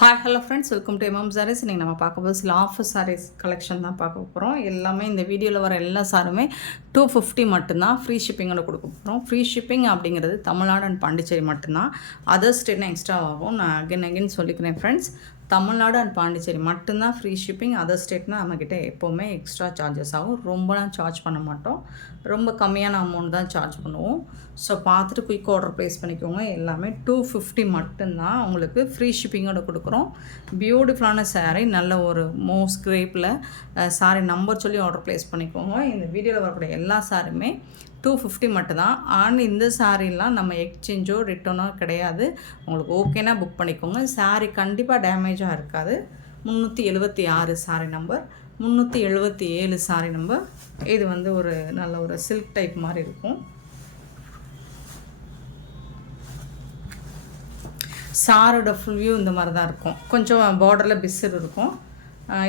Hi hello friends welcome to MM saris இன்றைக்கி நம்ம பார்க்க போது சில ஆஃபர் சாரீஸ் கலெக்ஷன் தான் பார்க்க போகிறோம் எல்லாமே இந்த வீடியோவில் வர எல்லா சாருமே டூ ஃபிஃப்டி மட்டும்தான். ஃப்ரீ ஷிப்பிங்கோட கொடுக்க போகிறோம் ஃப்ரீ ஷிப்பிங் அப்படிங்கிறது தமிழ்நாடு அண்ட் பாண்டிச்சேரி மட்டும்தான். அதர் ஸ்டேட்னா எக்ஸ்ட்ரா ஆகும். நான் அகைன் அகைன் சொல்லிக்கிறேன் ஃப்ரெண்ட்ஸ் தமிழ்நாடு அண்ட் பாண்டிச்சேரி மட்டும்தான் ஃப்ரீ ஷிப்பிங் அதர் ஸ்டேட்னா நம்மக்கிட்ட எப்போவுமே எக்ஸ்ட்ரா சார்ஜஸ் ஆகும். ரொம்பலாம் சார்ஜ் பண்ண மாட்டோம். ரொம்ப கம்மியான அமௌண்ட் தான் சார்ஜ் பண்ணுவோம். ஸோ பார்த்துட்டு குயிக் ஆர்டர் ப்ளேஸ் பண்ணிக்கோங்க. எல்லாமே டூ ஃபிஃப்டி மட்டும்தான் உங்களுக்கு ஃப்ரீ ஷிப்பிங்கோட கொடுக்குறோம். பியூட்டிஃபுல்லான சாரீ நல்ல ஒரு மோஸ் கிரேப்பில் சாரி நம்பர் சொல்லி ஆர்டர் ப்ளேஸ் பண்ணிக்கோங்க. இந்த வீடியோவில் வரக்கூடிய எல்லா சாரியுமே டூ ஃபிஃப்டி மட்டும்தான். ஆனால் இந்த சாரீலாம் நம்ம எக்ஸ்சேஞ்சோ ரிட்டர்னோ கிடையாது. உங்களுக்கு ஓகேனா புக் பண்ணிக்கோங்க. சாரீ கண்டிப்பாக டேமேஜாக இருக்காது. முந்நூற்றி எழுபத்தி ஆறு சாரி நம்பர் முந்நூற்றி எழுபத்தி ஏழு சாரி நம்பர் இது வந்து ஒரு நல்ல ஒரு சில்க் டைப் மாதிரி இருக்கும். சாரோட ஃபுல் வியூ இந்த மாதிரி தான் இருக்கும். கொஞ்சம் பார்டரில் பிஸ்ஸர் இருக்கும்.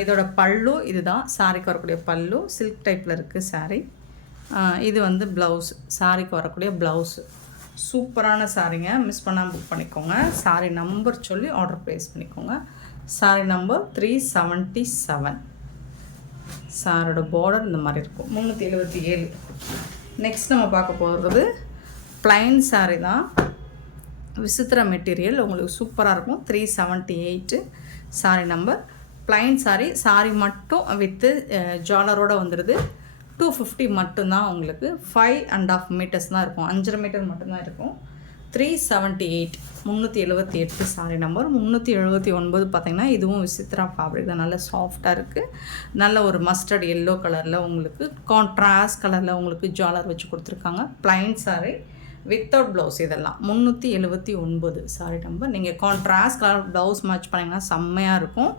இதோட பல்லு இதுதான். சாரிக்கு வரக்கூடிய பல்லு. சில்க் டைப்பில் இருக்குது சாரீ இது வந்து ப்ளவுஸ் சாரிக்கு வரக்கூடிய ப்ளவுஸு சூப்பரான சாரீங்க மிஸ் பண்ணாமல் புக் பண்ணிக்கோங்க. சாரி நம்பர் சொல்லி ஆர்டர் ப்ளேஸ் பண்ணிக்கோங்க. Sari number three seventy seven சாரோட பார்டர் இந்த மாதிரி இருக்கும். முந்நூற்றி எழுபத்தி ஏழு. நெக்ஸ்ட் நம்ம பார்க்க போகிறது ப்ளைன் சாரீ தான். விசித்திர மெட்டீரியல் உங்களுக்கு சூப்பராக இருக்கும். Three seventy eight sari number plain sari sari மட்டும் வித்து ஜாலரோடு வந்துடுது டூ ஃபிஃப்டி மட்டும்தான் உங்களுக்கு. ஃபைவ் அண்ட் ஆஃப் மீட்டர்ஸ் தான் இருக்கும். அஞ்சரை மீட்டர் மட்டும்தான் இருக்கும். த்ரீ செவன்ட்டி எயிட் முந்நூற்றி எழுபத்தி எட்டு சாரி நம்பர் முந்நூற்றி எழுபத்தி ஒன்பது பார்த்தீங்கன்னா இதுவும் விசித்ரா ஃபேப்ரிக் தான். நல்ல சாஃப்டாக இருக்குது நல்ல ஒரு மஸ்டர்ட் எல்லோ கலரில் உங்களுக்கு கான்ட்ராஸ்ட் கலரில் உங்களுக்கு ஜாலர் வச்சு கொடுத்துருக்காங்க. ப்ளைன் சாரி வித்தவுட் ப்ளவுஸ் இதெல்லாம். முந்நூற்றி எழுபத்தி ஒன்பது. சாரி நம்பர் நீங்கள் கான்ட்ராஸ்ட் கலர் ப்ளவுஸ் மேட்ச் பண்ணிங்கன்னா செம்மையாக இருக்கும்.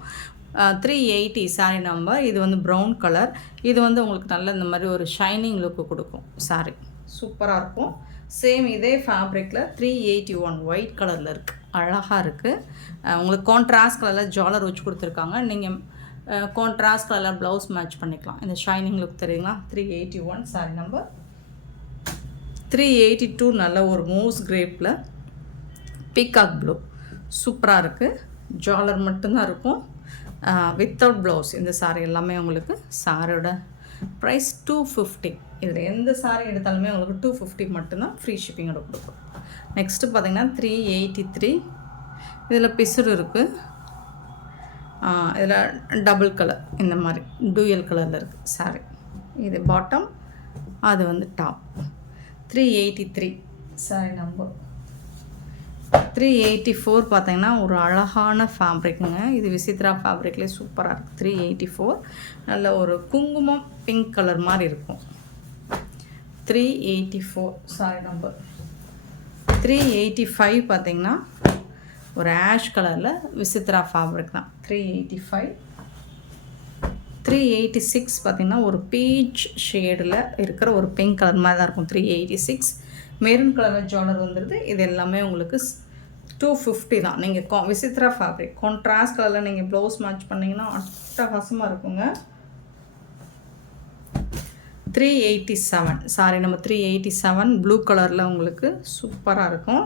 த்ரீ எயிட்டி சாரி நம்பர் இது வந்து ப்ரௌன் கலர் இது வந்து உங்களுக்கு நல்ல இந்த மாதிரி ஒரு ஷைனிங் லுக்கு கொடுக்கும். சாரி சூப்பராக இருக்கும். சேம் இதே ஃபேப்ரிக்கில் த்ரீ எயிட்டி ஒன் ஒயிட் கலரில் இருக்குது அழகாக இருக்குது உங்களுக்கு கான்ட்ராஸ்ட் கலரில் ஜாலர் வச்சு கொடுத்துருக்காங்க. நீங்கள் கான்ட்ராஸ்ட் கலரில் ப்ளவுஸ் மேட்ச் பண்ணிக்கலாம். இந்த ஷைனிங் லுக் தெரியுங்களா? Three eighty one sari number three eighty two நல்ல ஒரு மூஸ் கிரேப்பில் பீகாக் ப்ளூ சூப்பராக இருக்குது ஜாலர் மட்டும்தான் இருக்கும். வித்தவுட் ப்ளவுஸ் இந்த சாரீ எல்லாமே உங்களுக்கு சாரியோட ப்ரைஸ் டூ ஃபிஃப்டி இதில் எந்த சாரி எடுத்தாலுமே உங்களுக்கு டூ ஃபிஃப்டி மட்டும்தான் ஃப்ரீ ஷிப்பிங்கோட கொடுக்கும். நெக்ஸ்ட்டு பார்த்தீங்கன்னா த்ரீ எயிட்டி த்ரீ இதில் பிசுறு இருக்குது இதில் டபுள் கலர் இந்த மாதிரி டூயல் கலரில் இருக்குது சாரி இது பாட்டம் அது வந்து top three eighty three sari number three eighty four பார்த்தீங்கன்னா ஒரு அழகான ஃபேப்ரிக்குங்க இது விசித்ரா ஃபேப்ரிக்லேயே சூப்பராக இருக்குது த்ரீ எயிட்டி ஃபோர் நல்ல ஒரு குங்குமம் பிங்க் கலர் மாதிரி இருக்கும். Three eighty four sari number three eighty five பார்த்தீங்கன்னா ஒரு ஆஷ் கலரில் விசித்ரா ஃபேப்ரிக் தான். Three eighty five three eighty six பார்த்தீங்கன்னா ஒரு பீச் ஷேடில் இருக்கிற ஒரு பிங்க் கலர் மாதிரி தான் இருக்கும் த்ரீ எயிட்டி சிக்ஸ் மெரூன் கலரில் ஜாலர் வந்துடுது இது எல்லாமே உங்களுக்கு டூ ஃபிஃப்டி தான். நீங்கள் கா விசித்ரா ஃபேப்ரிக் கான்ட்ராஸ்ட் கலரில் நீங்கள் ப்ளவுஸ் மேட்ச் பண்ணிங்கன்னா அட்டகாசமாக இருக்குங்க. த்ரீ எயிட்டி செவன் சாரி நம்ம த்ரீ எயிட்டி செவன் ப்ளூ கலரில் உங்களுக்கு சூப்பராக இருக்கும்.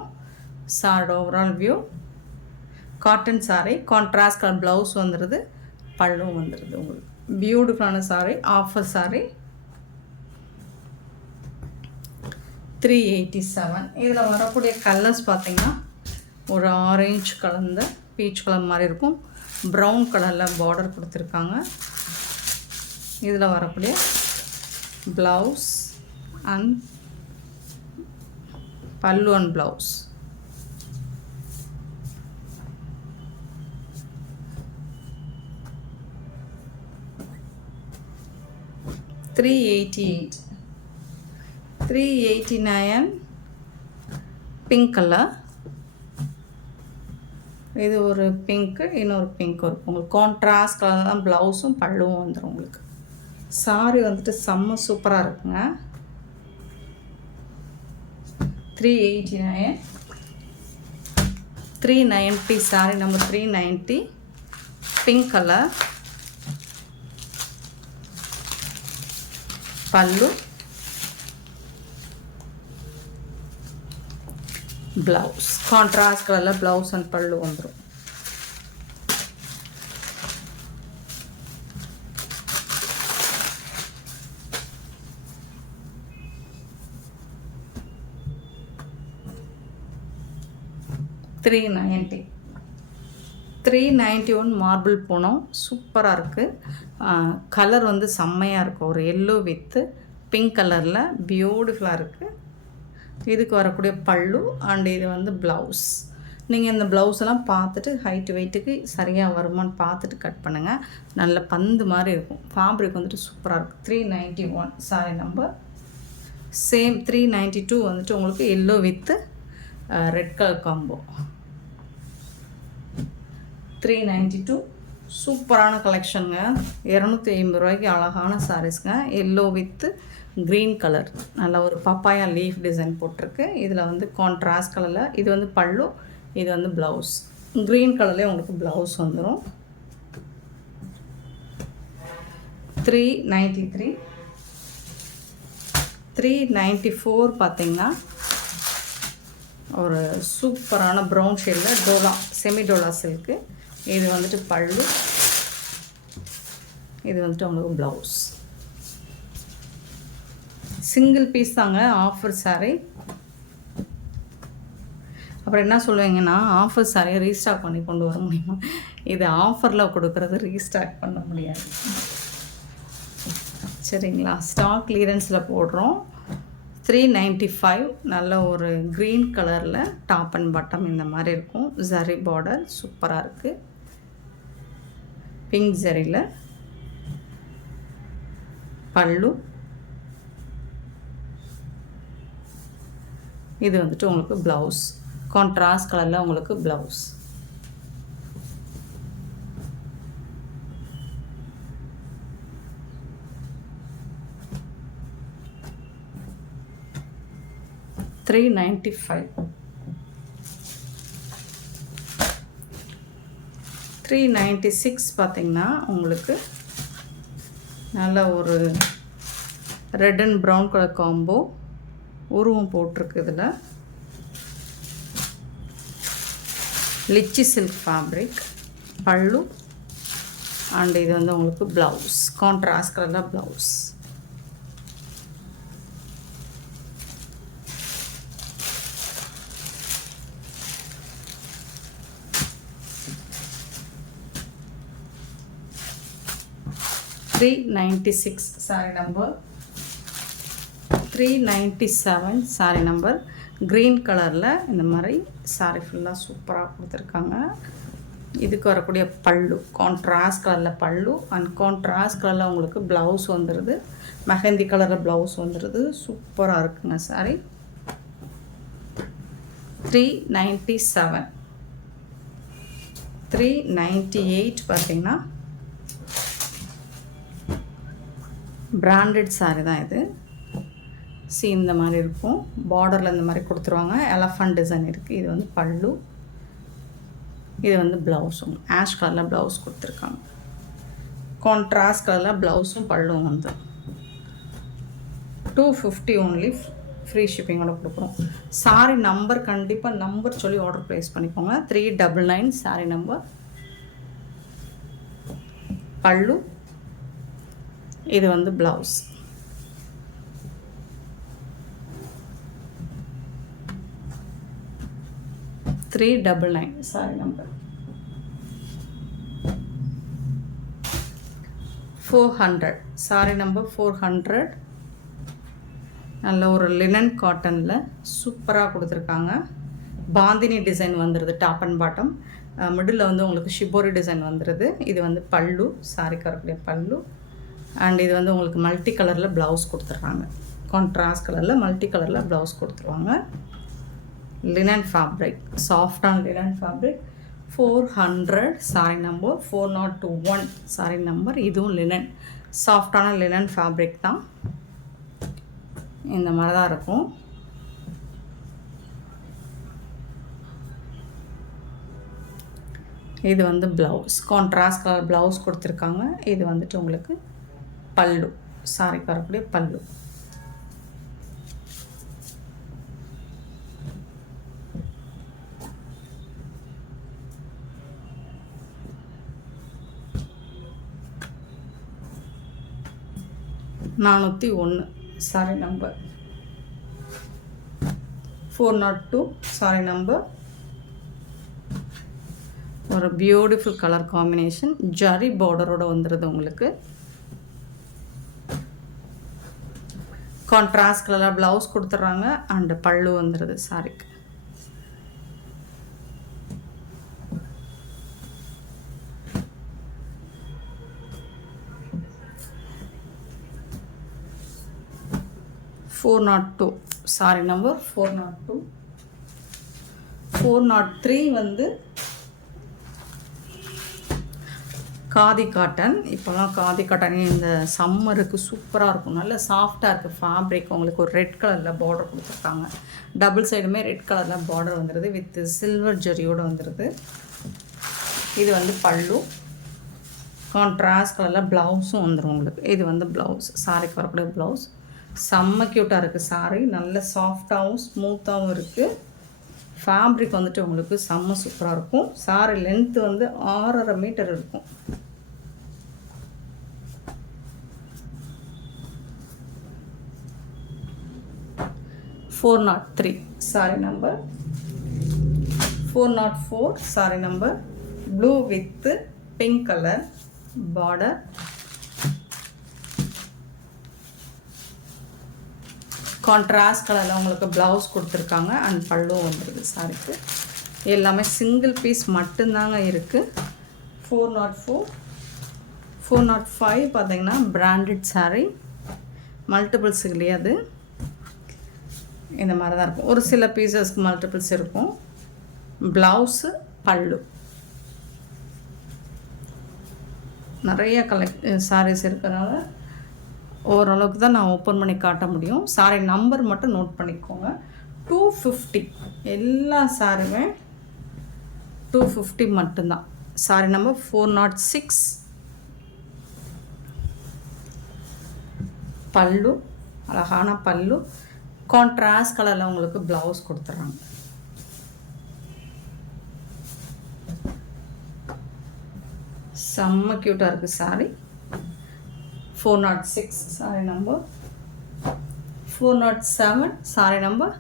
சாரோட overall view cotton sari contrast colour blouse வந்துடுது பல்லும் வந்துடுது உங்களுக்கு. பியூட்டிஃபுல்லான sari offer sari three eighty seven இதில் வரக்கூடிய கலர்ஸ் பார்த்தீங்கன்னா ஒரு ஆரஞ்சு கலந்த பீச் கலர் மாதிரி இருக்கும். ப்ரௌன் கலரில் பார்டர் கொடுத்துருக்காங்க. இதில் வரக்கூடிய blouse and pallu and blouse three eighty eight three eighty nine pink colour இது ஒரு பிங்க்கு இன்னொரு பிங்க் இருக்கும். உங்களுக்கு கான்ட்ராஸ்ட் கலர் தான் ப்ளவுஸும் பல்லுவும் வந்துடும் உங்களுக்கு. சாரி வந்துட்டு செம்ம சூப்பராக இருக்குங்க. Three eighty nine three ninety sari number three ninety pink colour pallu. Blouse contrast colour blouse and pallu అందరు three ninety three ninety one marble போனோம் சூப்பராக இருக்குது கலர் வந்து செம்மையாக இருக்கும். ஒரு எல்லோ வித்து பிங்க் கலரில் பியூட்டிஃபுல்லாக இருக்குது இதுக்கு வரக்கூடிய பல்லு அண்ட் இது வந்து ப்ளவுஸ் நீங்கள் இந்த ப்ளவுஸ் எல்லாம் பார்த்துட்டு ஹைட்டு வெயிட்டுக்கு சரியாக வருமான்னு பார்த்துட்டு கட் பண்ணுங்கள் நல்ல பந்து மாதிரி இருக்கும். ஃபேப்ரிக் வந்துட்டு சூப்பராக இருக்கும் three ninety one sari number same three ninety two வந்துட்டு உங்களுக்கு yellow with red colour combo three ninety two சூப்பரான கலெக்ஷனுங்க இரநூத்தி ஐம்பது ரூபாய்க்கு அழகான சாரீஸ்ங்க எல்லோ வித்து க்ரீன் கலர் நல்ல ஒரு பப்பாயா லீஃப் டிசைன் போட்டிருக்கு. இதில் வந்து கான்ட்ராஸ்ட் கலரில் இது வந்து பல்லு இது வந்து ப்ளவுஸ் க்ரீன் கலர்லேயே உங்களுக்கு ப்ளவுஸ் வந்துடும் three ninety three three ninety four பார்த்தீங்கன்னா ஒரு சூப்பரான ப்ரௌன் ஷேடில் டோலா செமி டோலா சில்க்கு இது வந்துட்டு பல்லு. இது வந்துட்டு அவங்களுக்கு ப்ளவுஸ் சிங்கிள் பீஸ் தாங்க ஆஃபர் சாரீ அப்புறம் என்ன சொல்லுவீங்கன்னா ஆஃபர் சாரியை ரீஸ்டாக் பண்ணி கொண்டு வர முடியுமா? இது ஆஃபரில் கொடுக்குறது ரீஸ்டாக் பண்ண முடியாது. சரிங்களா? ஸ்டாக் கிளியரன்ஸில் போடுறோம். த்ரீ நைன்ட்டி ஃபைவ் நல்ல ஒரு க்ரீன் கலரில் டாப் அண்ட் பட்டம் இந்த மாதிரி இருக்கும். ஜரி பார்டர் சூப்பராக இருக்குது பிங்க் ஜரியில். பல்லு. இது வந்துட்டு உங்களுக்கு ப்ளவுஸ் கான்ட்ராஸ்ட் கலரில் உங்களுக்கு blouse three ninety five three ninety six பார்த்திங்கன்னா உங்களுக்கு நல்ல ஒரு red and brown colour combo உருவம் போட்டிருக்கு இதில். Litchi silk fabric pallu and இது வந்து உங்களுக்கு ப்ளவுஸ் கான்ட்ராஸ்ட் கலரில் blouse three ninety six sari number three ninety seven sari number green கலரில் இந்த மாதிரி சாரி ஃபுல்லாக சூப்பராக கொடுத்துருக்காங்க. இதுக்கு வரக்கூடிய பல்லு கான்ட்ராஸ்ட் கலரில் பல்லு. அண்ட் கான்ட்ராஸ்ட் கலரில் உங்களுக்கு ப்ளவுஸ் வந்துடுது மெஹந்தி கலரில் ப்ளவுஸ் வந்துடுது சூப்பராக இருக்குங்க sari three ninety seven three ninety eight பார்த்தீங்கன்னா பிராண்டட் சாரீ தான் இது. சி இந்த மாதிரி இருக்கும். பார்டரில் இந்த மாதிரி கொடுத்துருவாங்க. எலஃபண்ட் டிசைன் இருக்குது இது வந்து பல்லு. இது வந்து ப்ளவுஸும் ஆஷ் கலரில் ப்ளவுஸ் கொடுத்துருக்காங்க. கான்ட்ராஸ்ட் கலரில் ப்ளவுஸும் பல்லும் வந்து. டூ ஃபிஃப்டி ஓன்லி ஃப்ரீ ஷிப்பிங்கோட கொடுக்குறோம். சாரி நம்பர் கண்டிப்பாக நம்பர் சொல்லி ஆர்டர் ப்ளேஸ் பண்ணிக்கோங்க. Three double nine sari number pallu. இது வந்து blouse three double nine sari number four hundred sari number four hundred நல்ல ஒரு லினன் காட்டனில் சூப்பராக கொடுத்துருக்காங்க. பாந்தினி டிசைன் வந்துடுது டாப் அண்ட் பாட்டம் மிடில் வந்து உங்களுக்கு ஷிபோரி டிசைன் வந்துடுது இது வந்து பல்லு சாரி வரக்கூடிய பல்லு. அண்ட் இது வந்து உங்களுக்கு மல்டி கலரில் ப்ளவுஸ் கொடுத்துட்றாங்க கான்ட்ராஸ்ட் கலரில் மல்டி கலரில் ப்ளவுஸ் கொடுத்துருவாங்க லினன் ஃபேப்ரிக் சாஃப்டான linen fabric four hundred sari number four nought two one sari number இதுவும் லினன் சாஃப்டான லினன் ஃபேப்ரிக் தான். இந்த மாதிரி தான் இருக்கும். இது வந்து ப்ளவுஸ் கான்ட்ராஸ்ட் கலர் ப்ளவுஸ் கொடுத்துருக்காங்க. இது வந்துட்டு உங்களுக்கு பல்லு சாரி வரக்கூடிய பல்லு நானூற்றி ஒன்று sari number four nought two sari number ஒரு பியூட்டிஃபுல் கலர் காம்பினேஷன் ஜரி பார்டரோடு வந்துடுது உங்களுக்கு. கான்ட்ராஸ்ட் கலரில் ப்ளவுஸ் கொடுத்துட்றாங்க அண்டு பல்லு வந்துடுது சாரிக்கு four nought two sari number four nought two four nought three வந்து காதி காட்டன். இப்போலாம் காதி காட்டன் இந்த சம்மருக்கு சூப்பராக இருக்கும். நல்ல சாஃப்டாக இருக்குது ஃபேப்ரிக் உங்களுக்கு ஒரு ரெட் கலரில் பார்டர் கொடுத்துருக்காங்க. டபுள் சைடுமே ரெட் கலரில் பார்டர் வந்துடுது வித் சில்வர் ஜெரியோடு வந்துடுது இது வந்து பல்லு. கான்ட்ராஸ்ட் கலரில் ப்ளவுஸும் வந்துடும் உங்களுக்கு. இது வந்து ப்ளவுஸ் சாரிக்கு வரக்கூடிய ப்ளவுஸ் செம்ம க்யூட்டாக இருக்குது சாரி நல்ல சாஃப்டாகவும் ஸ்மூத்தாகவும் இருக்குது ஃபேப்ரிக் வந்துட்டு உங்களுக்கு செம்ம சூப்பராக இருக்கும். சாரி லென்த்து வந்து ஆறரை மீட்டர் இருக்கும். Four nought three sari number four nought four sari number blue with pink colour border contrast கலரில் உங்களுக்கு ப்ளவுஸ் கொடுத்துருக்காங்க. அண்ட் பல்லும் வந்துடுது சாரிக்கு எல்லாமே சிங்கிள் பீஸ் மட்டும்தாங்க இருக்குது four nought four four nought five பார்த்தீங்கன்னா பிராண்டட் சாரீ மல்டிபிள்ஸ் அது? இந்த மாதிரி தான் இருக்கும். ஒரு சில பீசஸ்க்கு மல்டிபிள்ஸ் இருக்கும். ப்ளவுஸு பல்லு. நிறைய கலெக்ட் சாரீஸ் இருக்கிறனால ஓரளவுக்கு தான் நான் ஓப்பன் பண்ணி காட்ட முடியும். சாரி நம்பர் மட்டும் நோட் பண்ணிக்கோங்க. டூ ஃபிஃப்டி எல்லா சாரியுமே டூ ஃபிஃப்டி மட்டும்தான். Sari number four nought six pallu அழகான பல்லு. கான்ட்ராஸ்ட் கலரில் உங்களுக்கு ப்ளவுஸ் கொடுத்துட்றாங்க செம்ம க்யூட்டாக இருக்குது sari four nought six sari number four nought seven sari number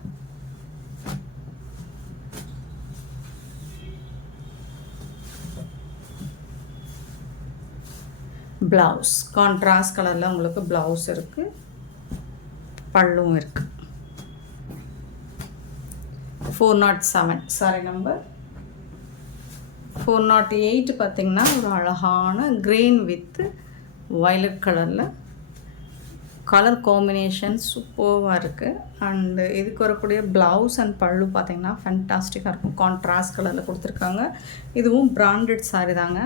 blouse contrast கலரில் உங்களுக்கு ப்ளவுஸ் இருக்குது பல்லும் இருக்குது four nought seven sari number four nought eight பார்த்திங்கன்னா ஒரு அழகான க்ரீன் வித்து வயலட் கலரில் கலர் காம்பினேஷன் சூப்பர்வாக இருக்குது அண்டு இதுக்கு வரக்கூடிய ப்ளவுஸ் அண்ட் பல்லு பார்த்திங்கன்னா ஃபென்டாஸ்டிக்காக இருக்கும். கான்ட்ராஸ்ட் கலரில் கொடுத்துருக்காங்க. இதுவும் பிராண்டட் சாரி தாங்க.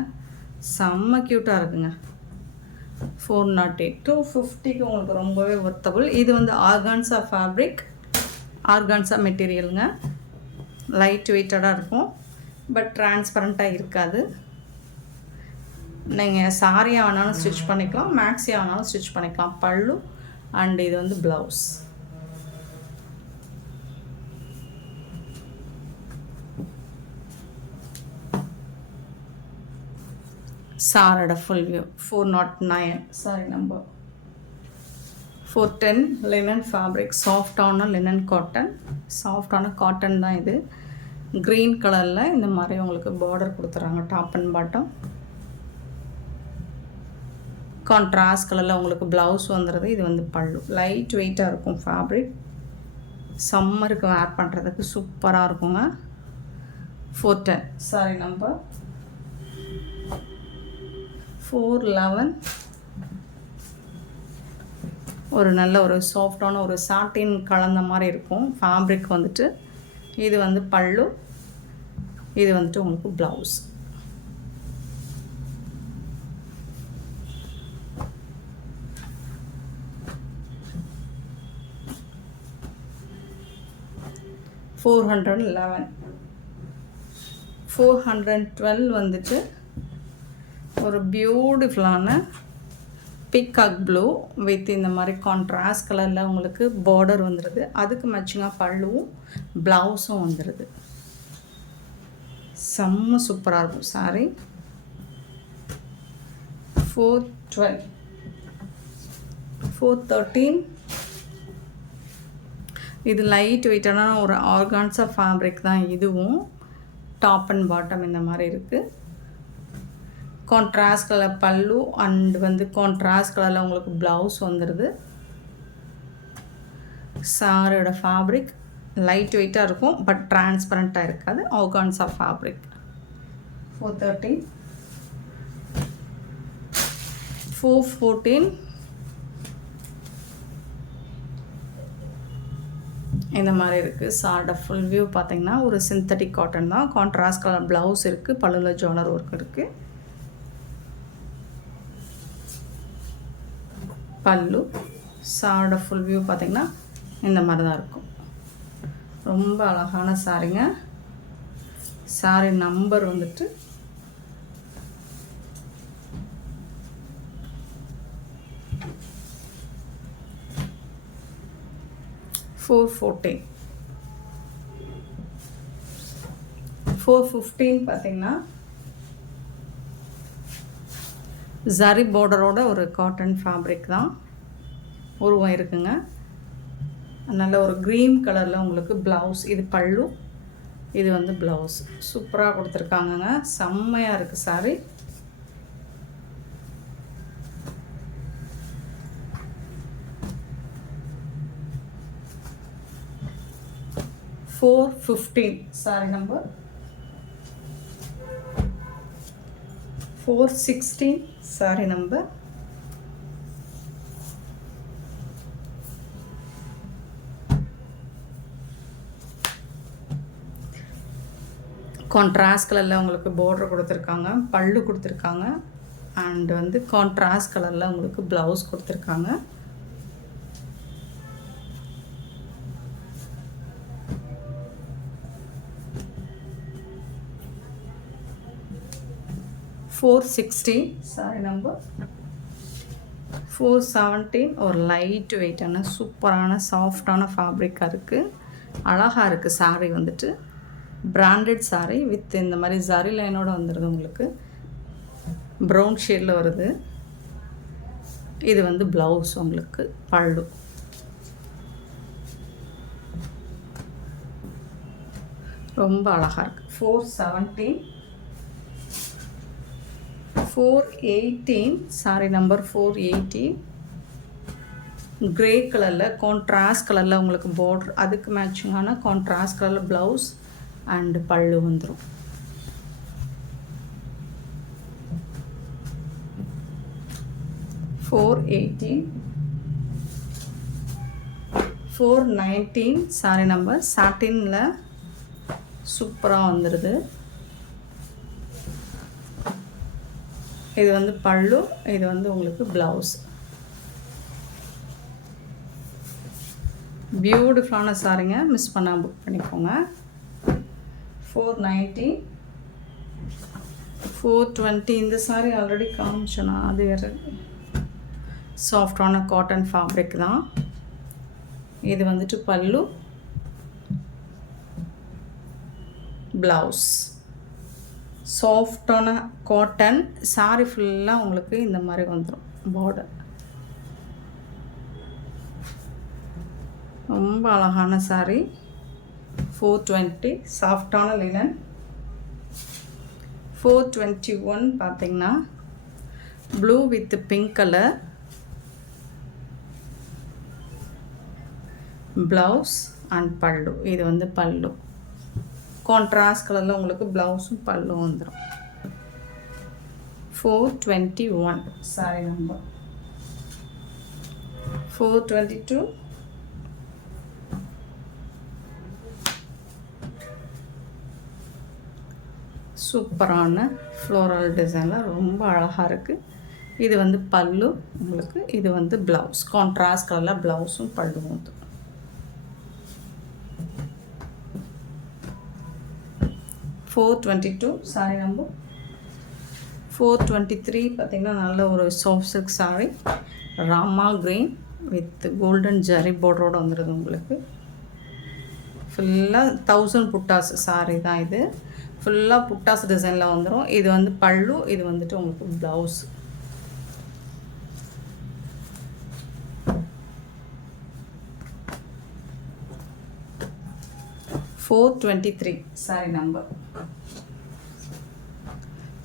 செம்ம க்யூட்டாக இருக்குங்க. ஃபோர் நாட் எயிட் டூ ஃபிஃப்டிக்கு உங்களுக்கு ரொம்பவே ஒர்த்தபுள் இது வந்து ஆர்கான்ஸா ஃபேப்ரிக் ஆர்கான்ஸா மெட்டீரியலுங்க. லைட் வெயிட்டடாக இருக்கும். பட் டிரான்ஸ்பரண்ட்டாக இருக்காது. நீங்கள் சாரியாக வேணாலும் ஸ்டிச் பண்ணிக்கலாம். மேக்ஸியாக வேணாலும் ஸ்டிச் பண்ணிக்கலாம். பல்லு அண்ட் இது வந்து ப்ளவுஸ் சாரோட full view four nought nine sari number four ten linen fabric சாஃப்டான லினன் காட்டன் சாஃப்டான காட்டன் தான் இது. க்ரீன் கலரில் இந்த மாதிரி உங்களுக்கு பார்டர் கொடுத்துட்றாங்க டாப் அண்ட் பாட்டம் கான்ட்ராஸ்ட் கலரில் உங்களுக்கு ப்ளவுஸ் வந்துடுது இது வந்து பல்லு. லைட் வெயிட்டாக இருக்கும் ஃபேப்ரிக் சம்மருக்கு வேர் பண்ணுறதுக்கு சூப்பராக இருக்குங்க. Four ten sari number four eleven ஒரு நல்ல ஒரு சாஃப்டான ஒரு சாட்டின் கலந்த மாதிரி இருக்கும். ஃபேப்ரிக் வந்துட்டு இது வந்து பல்லு இது வந்துட்டு உங்களுக்கு blouse four hundred eleven four hundred twelve வந்துட்டு ஒரு பியூட்டிஃபுல்லான பீகாக் ப்ளூ வித் இந்த மாதிரி கான்ட்ராஸ்ட் கலரில் உங்களுக்கு பார்டர் வந்துடுது அதுக்கு மேட்சிங்காக பல்லுவும் ப்ளவுஸும் வந்துடுது செம்ம சூப்பராக இருக்கும் sari four twelve four thirteen இது லைட் வெயிட்டான ஒரு ஆர்கான்ஸாக ஃபேப்ரிக் தான் இதுவும். டாப் அண்ட் பாட்டம் இந்த மாதிரி இருக்குது கான்ட்ராஸ்ட் கலர் பல்லு அண்ட் வந்து கான்ட்ராஸ்ட் கலரில் உங்களுக்கு ப்ளவுஸ் வந்துடுது சாரியோட ஃபேப்ரிக் லைட் வெயிட்டாக இருக்கும் பட் டிரான்ஸ்பரண்ட்டாக இருக்காது. Organza fabric four thirteen four fourteen இந்த மாதிரி இருக்குது சாரோட ஃபுல் வியூ பார்த்தீங்கன்னா ஒரு சிந்தட்டிக் காட்டன் தான். கான்ட்ராஸ்ட் கலர் ப்ளவுஸ் இருக்குது பல்லுல ஜோனர் ஒர்க் இருக்குது பல்லு சாரோட ஃபுல் வியூ பார்த்தீங்கன்னா இந்த மாதிரி தான் இருக்கும். ரொம்ப அழகான சாரிங்க சாரி நம்பர் வந்துட்டு ஃபோர் ஃபோர்டீன் ஃபோர் ஃபிஃப்டீன் பார்த்தீங்கன்னா ஜரி பார்டரோட ஒரு காட்டன் ஃபேப்ரிக் தான். உருவம் இருக்குங்க. நல்ல ஒரு க்ரீன் கலரில் உங்களுக்கு ப்ளவுஸ் இது பல்லு இது வந்து ப்ளவுஸ் சூப்பராக கொடுத்துருக்காங்கங்க. செம்மையாக இருக்குது sari four fifteen sari number four sixteen sari number contrast கலரில் உங்களுக்கு பார்டர் கொடுத்துருக்காங்க பல்லு கொடுத்துருக்காங்க அண்ட் வந்து கான்ட்ராஸ்ட் கலரில் உங்களுக்கு ப்ளவுஸ் கொடுத்துருக்காங்க. Four sixteen sari number four seventeen ஒரு லைட் வெயிட்டான சூப்பரான சாஃப்டான ஃபேப்ரிக்காக இருக்குது அழகாக இருக்குது சாரீ வந்துட்டு. பிராண்டட் சாரீ வித் இந்த மாதிரி ஜரி லைனோட வந்துடுது உங்களுக்கு. ப்ரௌன் ஷேடில் வருது. இது வந்து ப்ளவுஸ் உங்களுக்கு பல்லு. ரொம்ப அழகாக இருக்குது four seventeen four eighteen sari number four eighteen grey கலரில் கான்ட்ராஸ்ட் கலரில் உங்களுக்கு பார்டர் அதுக்கு மேட்சிங்கான கான்ட்ராஸ்ட் கலரில் ப்ளவுஸ் அண்டு பல்லு வந்துடும் four eighteen four nineteen sari number சாட்டினில் சூப்பராக வந்துடுது இது வந்து பல்லு இது வந்து உங்களுக்கு ப்ளவுஸ் பியூட்டிஃபுல்லான சாரிங்க மிஸ் பண்ணால் புக் பண்ணிக்கோங்க. ஃபோர் நைன்ட்டி ஃபோர் டுவெண்ட்டி இந்த சாரி ஆல்ரெடி காமிச்சோண்ணா அது வேறு. சாஃப்டான காட்டன் ஃபேப்ரிக் தான். இது வந்துட்டு பல்லு. ப்ளவுஸ் சாஃப்டான காட்டன் சாரி ஃபுல்லாக உங்களுக்கு இந்த மாதிரி வந்துடும் பார்டர் ரொம்ப அழகான சாரீ ஃபோர் டுவெண்ட்டி சாஃப்டான லினன் ஃபோர் டுவெண்ட்டி ஒன் பார்த்திங்கன்னா blue with pink colour blouse and pallu இது வந்து பல்லு கான்ட்ராஸ்ட் கலரில் உங்களுக்கு ப்ளவுஸும் பல்லும் வந்துடும் four twenty one sari number four twenty two சூப்பரான ஃப்ளோரல் டிசைனில் ரொம்ப அழகாக இருக்குது இது வந்து பல்லு உங்களுக்கு இது வந்து ப்ளவுஸ் கான்ட்ராஸ்ட் கலரில் ப்ளவுஸும் பல்லுவும் வந்து four twenty two sari number four twenty three பார்த்திங்கன்னா நல்ல ஒரு soft silk sari Rama green with golden zari பார்டரோடு வந்துடுது உங்களுக்கு. ஃபுல்லாக தௌசண்ட் புட்டாஸ் சாரி தான் இது. ஃபுல்லாக புட்டாஸ் டிசைனில் வந்துடும் இது வந்து பல்லு இது வந்துட்டு உங்களுக்கு blouse four twenty three sari number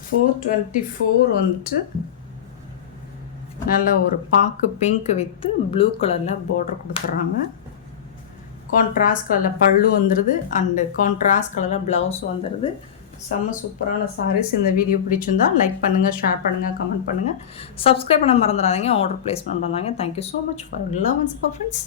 four twenty four வந்துட்டு நல்ல ஒரு பாக்கு பிங்க் வித்து ப்ளூ கலரில் பார்டர் கொடுத்துட்றாங்க கான்ட்ராஸ்ட் கலரில் பல்லு வந்துடுது அண்டு கான்ட்ராஸ்ட் கலரில் ப்ளவுஸ் வந்துடுது செம்ம சூப்பரான சாரீஸ் இந்த வீடியோ பிடிச்சிருந்தா லைக் பண்ணுங்கள் ஷேர் பண்ணுங்கள் கமெண்ட் பண்ணுங்கள் சப்ஸ்கிரைப் பண்ண மறந்துடாதீங்க ஆர்டர் ப்ளேஸ் பண்ண மறந்தாங்க thank you so much for love and super friends